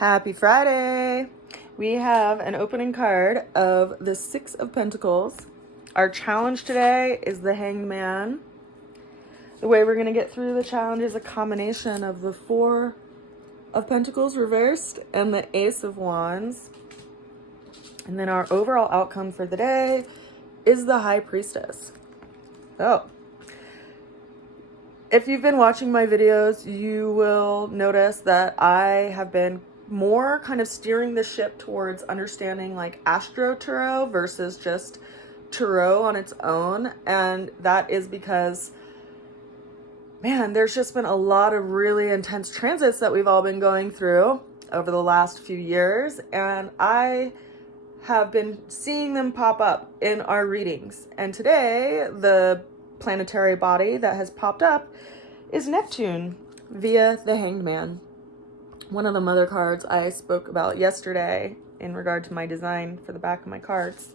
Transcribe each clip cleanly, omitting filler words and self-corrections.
Happy Friday! We have an opening card of the Six of Pentacles. Our challenge today is the Hanged Man. The way we're going to get through the challenge is a combination of the Four of Pentacles reversed and the Ace of Wands. And then our overall outcome for the day is the High Priestess. Oh. If you've been watching my videos, you will notice that I have been more kind of steering the ship towards understanding like Astro Tarot versus just Tarot on its own. And that is because, man, there's just been a lot of really intense transits that we've all been going through over the last few years. And I have been seeing them pop up in our readings. And today, the planetary body that has popped up is Neptune via the Hanged Man. One of the mother cards I spoke about yesterday in regard to my design for the back of my cards.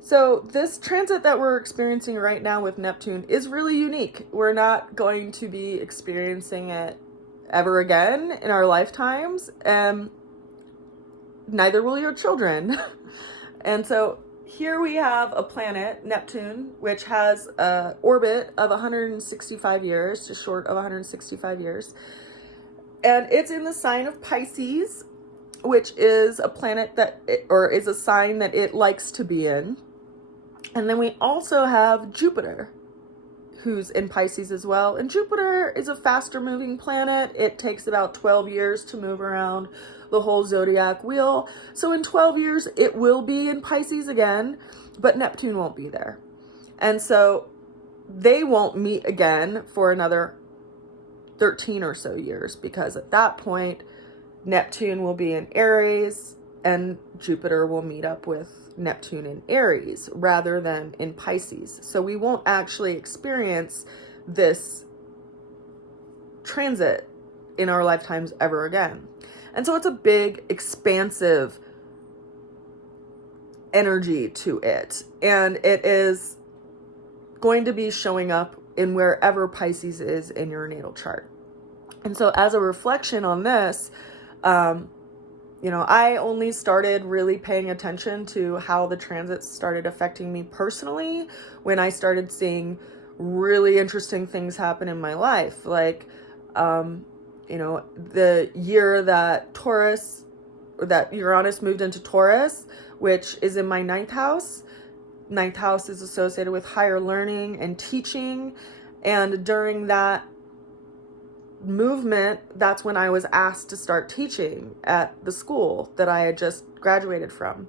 So this transit that we're experiencing right now with Neptune is really unique. We're not going to be experiencing it ever again in our lifetimes, and neither will your children. And so here we have a planet, Neptune, which has an orbit of 165 years, just short of 165 years. And it's in the sign of Pisces, which is a planet that, is a sign that it likes to be in. And then we also have Jupiter, who's in Pisces as well. And Jupiter is a faster moving planet. It takes about 12 years to move around the whole zodiac wheel. So in 12 years, it will be in Pisces again, but Neptune won't be there. And so they won't meet again for another 13 or so years, because at that point, Neptune will be in Aries and Jupiter will meet up with Neptune in Aries rather than in Pisces. So we won't actually experience this transit in our lifetimes ever again. And so it's a big, expansive energy to it. And it is going to be showing up in wherever Pisces is in your natal chart. And so as a reflection on this, I only started really paying attention to how the transits started affecting me personally when I started seeing really interesting things happen in my life. Like, the year that Uranus moved into Taurus, which is in my ninth house. Ninth house is associated with higher learning and teaching. And during that movement, that's when I was asked to start teaching at the school that I had just graduated from.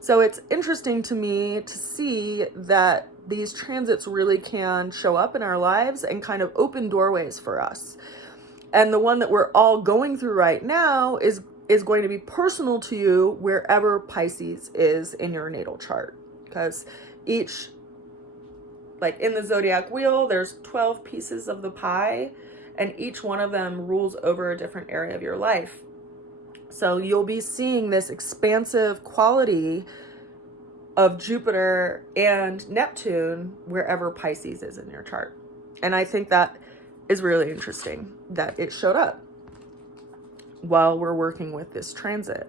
So it's interesting to me to see that these transits really can show up in our lives and kind of open doorways for us. And the one that we're all going through right now is going to be personal to you wherever Pisces is in your natal chart. Because each, like in the zodiac wheel, there's 12 pieces of the pie, and each one of them rules over a different area of your life. So you'll be seeing this expansive quality of Jupiter and Neptune wherever Pisces is in your chart. And I think that is really interesting that it showed up while we're working with this transit,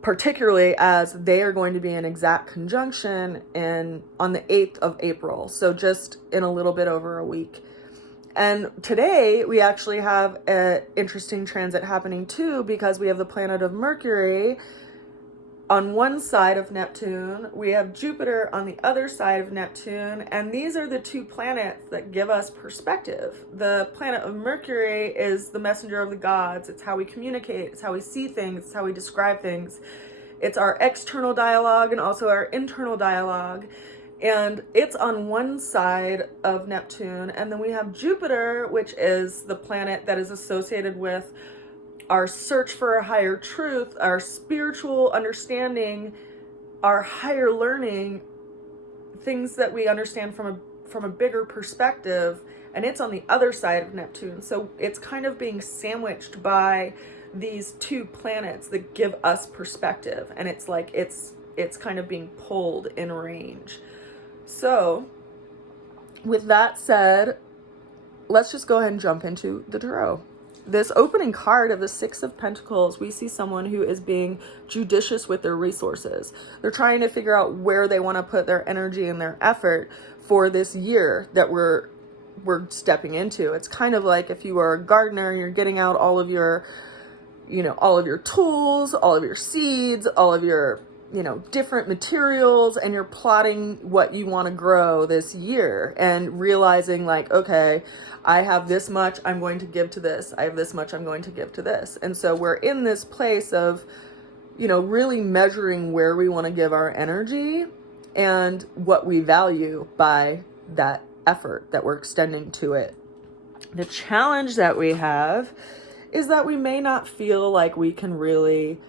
particularly as they are going to be in exact conjunction on the 8th of April. So just in a little bit over a week. And today we actually have an interesting transit happening too, because we have the planet of Mercury on one side of Neptune. We have Jupiter on the other side of Neptune. And these are the two planets that give us perspective. The planet of Mercury is the messenger of the gods. It's how we communicate. It's how we see things. It's how we describe things. It's our external dialogue and also our internal dialogue. And it's on one side of Neptune. And then we have Jupiter, which is the planet that is associated with our search for a higher truth, our spiritual understanding, our higher learning, things that we understand from a bigger perspective. And it's on the other side of Neptune. So it's kind of being sandwiched by these two planets that give us perspective. And it's like it's kind of being pulled in range. So with that said, let's just go ahead and jump into the tarot. this opening card of the Six of Pentacles, we see someone who is being judicious with their resources. They're trying to figure out where they want to put their energy and their effort for this year that we're stepping into. It's kind of like if you are a gardener, you're getting out all of your, all of your tools, all of your seeds, all of your, different materials, and you're plotting what you want to grow this year and realizing like, okay, I have this much I'm going to give to this. I have this much I'm going to give to this. And so we're in this place of, really measuring where we want to give our energy and what we value by that effort that we're extending to it. The challenge that we have is that we may not feel like we can really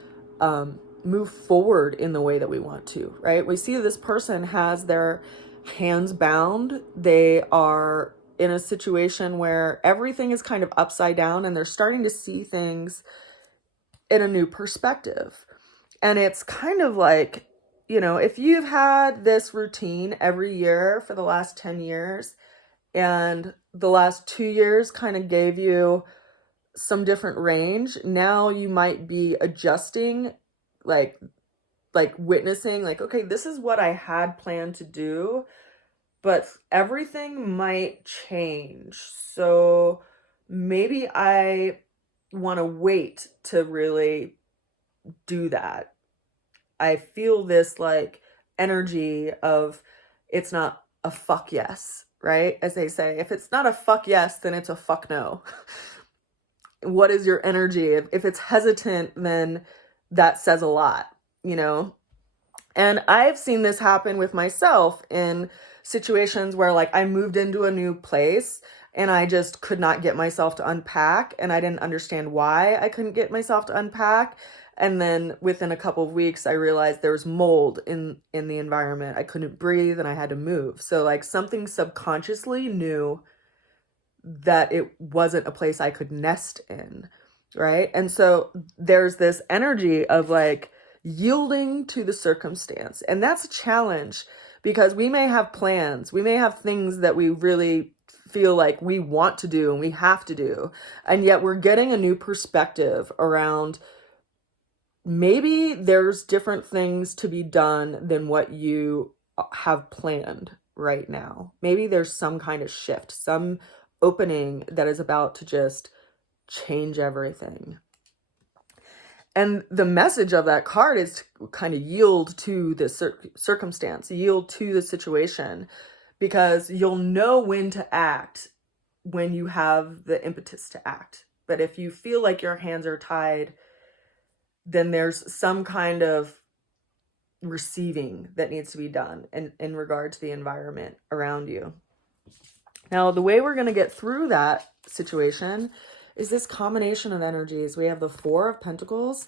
move forward in the way that we want to, right? We see this person has their hands bound. They are in a situation where everything is kind of upside down and they're starting to see things in a new perspective. And it's kind of like, if you've had this routine every year for the last 10 years and the last 2 years kind of gave you some different range, now you might be adjusting, like witnessing like, okay, this is what I had planned to do, but everything might change. So maybe I want to wait to really do that. I feel this like energy of, it's not a fuck yes, right? As they say, if it's not a fuck yes, then it's a fuck no. What is your energy? If it's hesitant, then that says a lot, And I've seen this happen with myself in situations where like I moved into a new place and I just could not get myself to unpack, and I didn't understand why I couldn't get myself to unpack. And then within a couple of weeks, I realized there was mold in the environment. I couldn't breathe and I had to move. So like something subconsciously knew that it wasn't a place I could nest in, right? And so there's this energy of like yielding to the circumstance. And that's a challenge because we may have plans. We may have things that we really feel like we want to do and we have to do. And yet we're getting a new perspective around maybe there's different things to be done than what you have planned right now. Maybe there's some kind of shift, some opening that is about to just change everything. And the message of that card is to kind of yield to the circumstance, yield to the situation, because you'll know when to act when you have the impetus to act. But if you feel like your hands are tied, then there's some kind of receiving that needs to be done in regard to the environment around you. Now, the way we're going to get through that situation is this combination of energies. We have the Four of Pentacles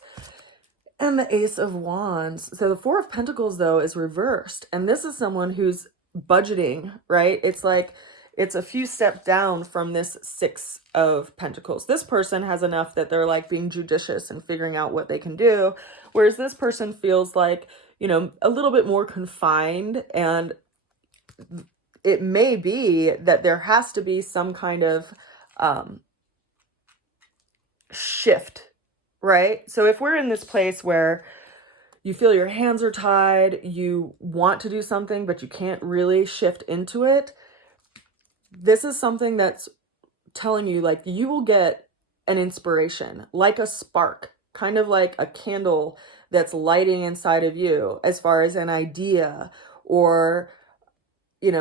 and the Ace of Wands. So the Four of Pentacles, though, is reversed. And this is someone who's budgeting, right? It's like it's a few steps down from this Six of Pentacles. This person has enough that they're like being judicious and figuring out what they can do. Whereas this person feels like, a little bit more confined, and it may be that there has to be some kind of shift, right? So if we're in this place where you feel your hands are tied, you want to do something, but you can't really shift into it, this is something that's telling you like you will get an inspiration, like a spark, kind of like a candle that's lighting inside of you as far as an idea or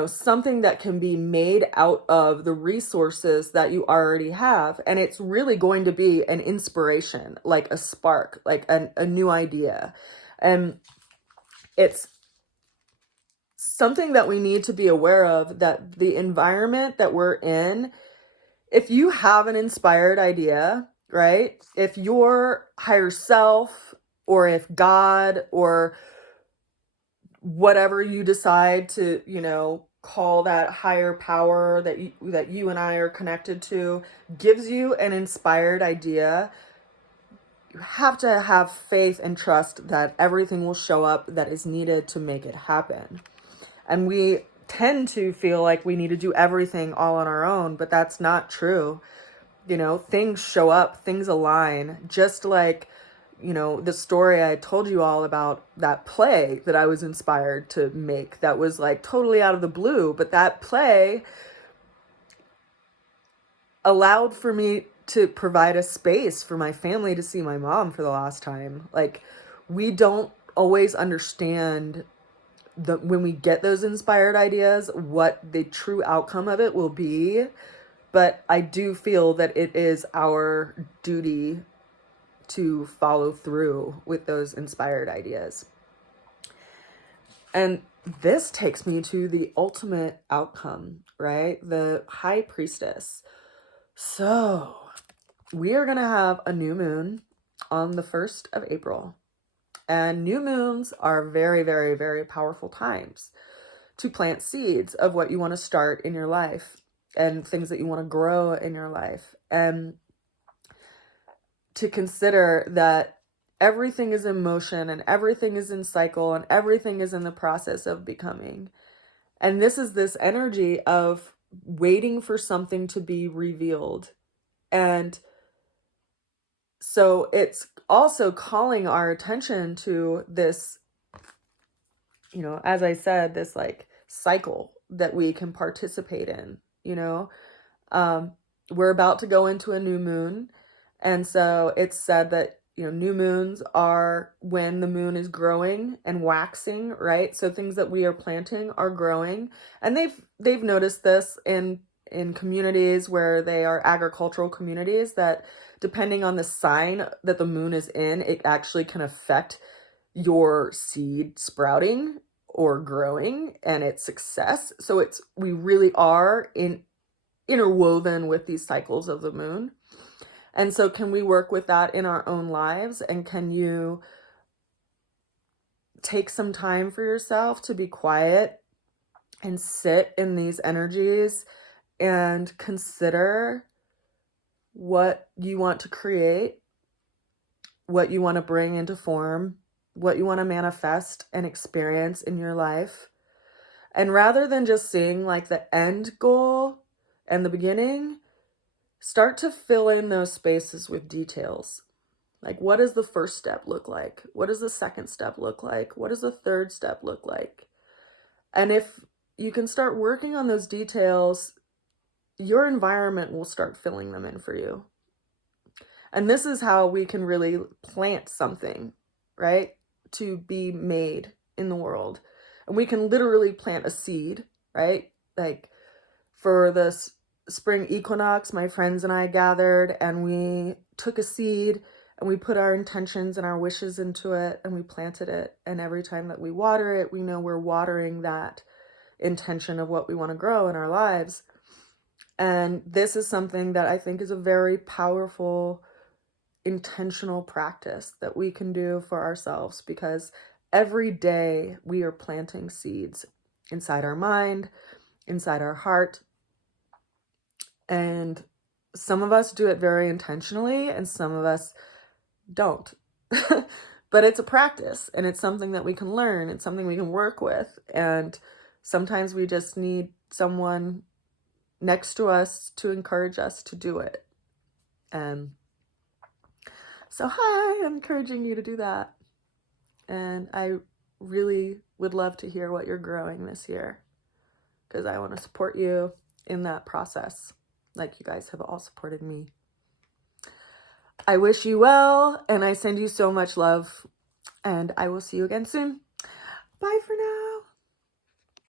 something that can be made out of the resources that you already have. And it's really going to be an inspiration, like a spark, like a new idea. And it's something that we need to be aware of, that the environment that we're in, if you have an inspired idea, right? If your higher self, or if God, or whatever you decide to, call that higher power that you and I are connected to, gives you an inspired idea, you have to have faith and trust that everything will show up that is needed to make it happen. And we tend to feel like we need to do everything all on our own, but that's not true. you know, things show up, things align, just like, you know, the story I told you all about, that play that I was inspired to make that was like totally out of the blue, but that play allowed for me to provide a space for my family to see my mom for the last time. Like, we don't always understand when we get those inspired ideas, what the true outcome of it will be. But I do feel that it is our duty to follow through with those inspired ideas. And this takes me to the ultimate outcome, right? The High Priestess. So we are going to have a new moon on the 1st of April. And new moons are very, very, very powerful times to plant seeds of what you want to start in your life and things that you want to grow in your life. And to consider that everything is in motion and everything is in cycle and everything is in the process of becoming. And this is this energy of waiting for something to be revealed. And so it's also calling our attention to this, you know, as I said, this like cycle that we can participate in, you know. We're about to go into a new moon. And so it's said that, you know, new moons are when the moon is growing and waxing, right? So things that we are planting are growing. And they've noticed this in communities where they are agricultural communities, that depending on the sign that the moon is in, it actually can affect your seed sprouting or growing and its success. So we really are interwoven with these cycles of the moon. And so can we work with that in our own lives? And can you take some time for yourself to be quiet and sit in these energies and consider what you want to create, what you want to bring into form, what you want to manifest and experience in your life? And rather than just seeing like the end goal and the beginning, start to fill in those spaces with details. Like, what does the first step look like? What does the second step look like? What does the third step look like? And if you can start working on those details, your environment will start filling them in for you. And this is how we can really plant something, right? To be made in the world. And we can literally plant a seed, right? Like for this spring equinox, my friends and I gathered and we took a seed and we put our intentions and our wishes into it and we planted it. And every time that we water it, we know we're watering that intention of what we want to grow in our lives. And this is something that I think is a very powerful, intentional practice that we can do for ourselves, because every day we are planting seeds inside our mind, inside our heart. And some of us do it very intentionally and some of us don't. But it's a practice and it's something that we can learn. It's something we can work with. And sometimes we just need someone next to us to encourage us to do it. And so hi, I'm encouraging you to do that. And I really would love to hear what you're growing this year, because I want to support you in that process, like you guys have all supported me. I wish you well, and I send you so much love, and I will see you again soon. Bye for now.